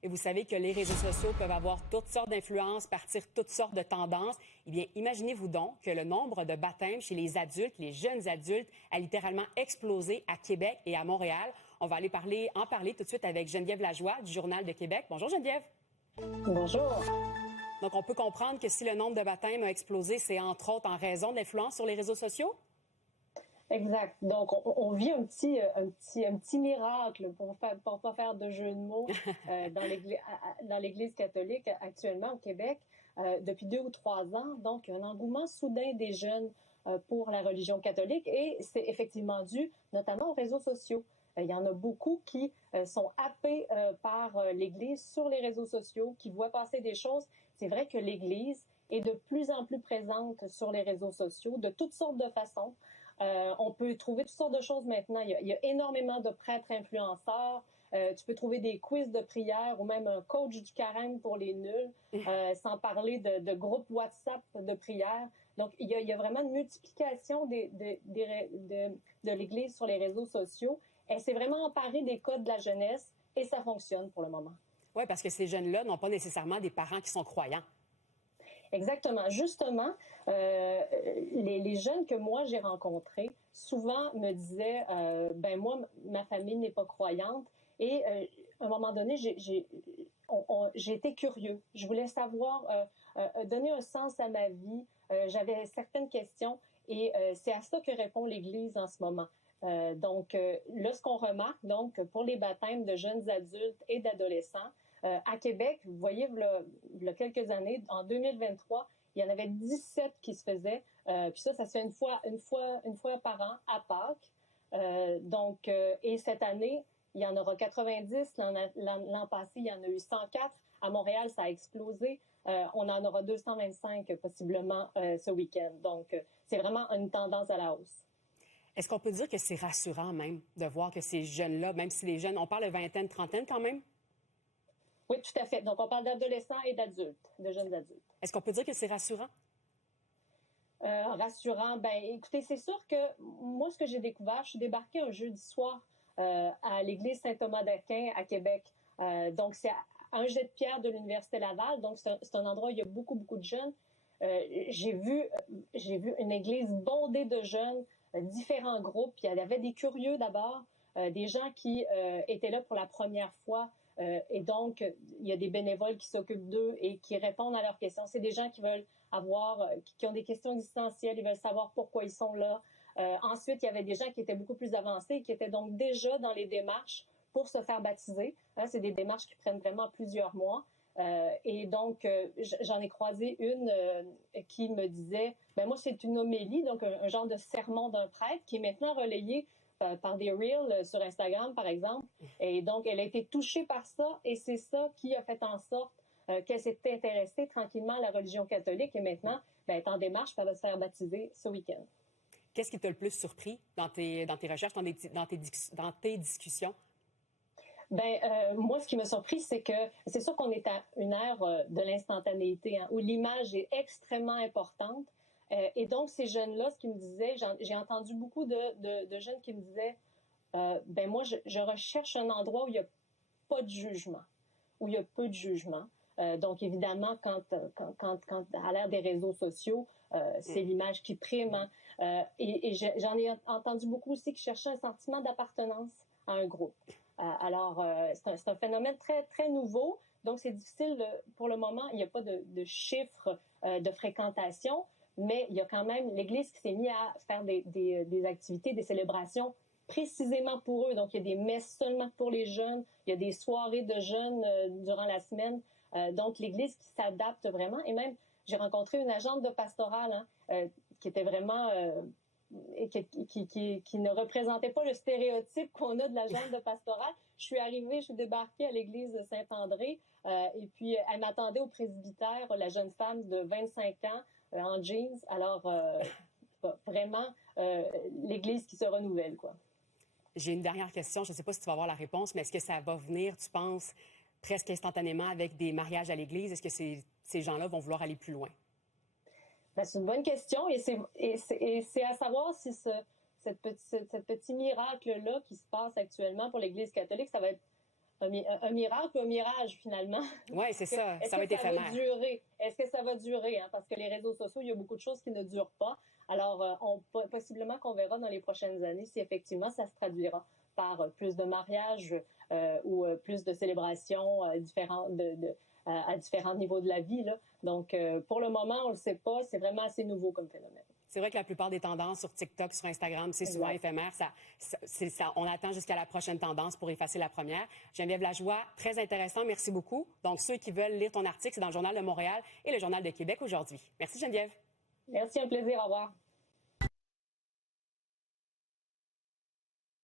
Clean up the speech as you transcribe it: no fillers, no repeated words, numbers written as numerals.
Et vous savez que les réseaux sociaux peuvent avoir toutes sortes d'influences, partir toutes sortes de tendances. Eh bien, imaginez-vous donc que le nombre de baptêmes chez les adultes, les jeunes adultes, a littéralement explosé à Québec et à Montréal. On va aller en parler tout de suite avec Geneviève Lajoie du Journal de Québec. Bonjour Geneviève. Bonjour. Donc, on peut comprendre que si le nombre de baptêmes a explosé, c'est entre autres en raison de l'influence sur les réseaux sociaux? Exact. Donc, on vit un petit miracle, pour pas faire de jeu de mots, dans l'Église catholique actuellement au Québec, depuis 2 ou 3 ans. Donc, un engouement soudain des jeunes pour la religion catholique, et c'est effectivement dû notamment aux réseaux sociaux. Il y en a beaucoup qui sont happés par l'Église sur les réseaux sociaux, qui voient passer des choses. C'est vrai que l'Église est de plus en plus présente sur les réseaux sociaux, de toutes sortes de façons. On peut trouver toutes sortes de choses maintenant. Il y a énormément de prêtres influenceurs. Tu peux trouver des quiz de prière ou même un coach du carême pour les nuls, sans parler de groupes WhatsApp de prière. Donc, il y a vraiment une multiplication de l'Église sur les réseaux sociaux. Elle s'est vraiment emparée des codes de la jeunesse et ça fonctionne pour le moment. Oui, parce que ces jeunes-là n'ont pas nécessairement des parents qui sont croyants. Exactement. Justement, les jeunes que moi j'ai rencontrés souvent me disaient, ben moi, ma famille n'est pas croyante, et à un moment donné, j'ai été curieux. Je voulais savoir, donner un sens à ma vie. J'avais certaines questions, et c'est à ça que répond l'Église en ce moment. Donc, là, ce qu'on remarque, donc, pour les baptêmes de jeunes adultes et d'adolescents, à Québec, vous voyez, il y a quelques années, en 2023, il y en avait 17 qui se faisaient. Puis ça se fait une fois par an à Pâques. Et cette année, il y en aura 90. L'an passé, il y en a eu 104. À Montréal, ça a explosé. On en aura 225 possiblement ce week-end. Donc, c'est vraiment une tendance à la hausse. Est-ce qu'on peut dire que c'est rassurant même de voir que ces jeunes-là, même si les jeunes, on parle de vingtaine, trentaine quand même? Oui, tout à fait. Donc, on parle d'adolescents et d'adultes, de jeunes adultes. Est-ce qu'on peut dire que c'est rassurant? Rassurant, ben écoutez, c'est sûr que moi, ce que j'ai découvert, je suis débarquée un jeudi soir à l'église Saint-Thomas d'Aquin à Québec. Donc, c'est à un jet de pierre de l'Université Laval. Donc, c'est un endroit où il y a beaucoup, beaucoup de jeunes. J'ai vu une église bondée de jeunes, différents groupes. Il y avait des curieux d'abord, des gens qui étaient là pour la première fois. Et donc, il y a des bénévoles qui s'occupent d'eux et qui répondent à leurs questions. C'est des gens qui veulent qui ont des questions existentielles, ils veulent savoir pourquoi ils sont là. Ensuite, il y avait des gens qui étaient beaucoup plus avancés et qui étaient donc déjà dans les démarches pour se faire baptiser. C'est des démarches qui prennent vraiment plusieurs mois. Et donc, j'en ai croisé une qui me disait, ben moi, c'est une homélie, donc un genre de sermon d'un prêtre qui est maintenant relayé par des reels sur Instagram, par exemple. Et donc, elle a été touchée par ça, et c'est ça qui a fait en sorte qu'elle s'est intéressée tranquillement à la religion catholique, et maintenant, ben, elle est en démarche, elle va se faire baptiser ce week-end. Qu'est-ce qui t'a le plus surpris dans tes recherches, dans tes discussions? Moi, ce qui m'a surpris, c'est que c'est sûr qu'on est à une ère de l'instantanéité, où l'image est extrêmement importante. Et donc, ces jeunes-là, ce qu'ils me disaient, j'ai entendu beaucoup de jeunes qui me disaient, moi, je recherche un endroit où il n'y a pas de jugement, où il y a peu de jugement. Donc, évidemment, quand à l'ère des réseaux sociaux, c'est l'image qui prime. Et j'en ai entendu beaucoup aussi qui cherchaient un sentiment d'appartenance à un groupe. Alors, c'est un phénomène très, très nouveau. Donc, c'est difficile pour le moment. Il n'y a pas de chiffres de fréquentation, mais il y a quand même l'Église qui s'est mise à faire des activités, des célébrations précisément pour eux. Donc, il y a des messes seulement pour les jeunes. Il y a des soirées de jeunes durant la semaine. Donc, l'Église qui s'adapte vraiment. Et même, j'ai rencontré une agente de pastorale qui était vraiment... qui ne représentait pas le stéréotype qu'on a de l'agente de pastorale. Je suis débarquée à l'église de Saint-André et puis elle m'attendait au presbytère, la jeune femme de 25 ans en jeans. Alors, vraiment, l'église qui se renouvelle, quoi. J'ai une dernière question. Je ne sais pas si tu vas avoir la réponse, mais est-ce que ça va venir, tu penses, presque instantanément avec des mariages à l'église? Est-ce que ces gens-là vont vouloir aller plus loin? C'est une bonne question, et c'est à savoir si ce petit miracle-là qui se passe actuellement pour l'Église catholique, ça va être un miracle ou un mirage, finalement. Oui, c'est ça. Est-ce Ça va que être ça va éphémère. durer? Est-ce que ça va durer? Hein? Parce que les réseaux sociaux, il y a beaucoup de choses qui ne durent pas. Alors, possiblement qu'on verra dans les prochaines années si effectivement ça se traduira par plus de mariages ou plus de célébrations à différents niveaux de la vie. Là. Donc, pour le moment, on ne le sait pas. C'est vraiment assez nouveau comme phénomène. C'est vrai que la plupart des tendances sur TikTok, sur Instagram, c'est souvent éphémère. On attend jusqu'à la prochaine tendance pour effacer la première. Geneviève Lajoie, très intéressant. Merci beaucoup. Donc, ceux qui veulent lire ton article, c'est dans le Journal de Montréal et le Journal de Québec aujourd'hui. Merci, Geneviève. Merci, un plaisir. Au revoir.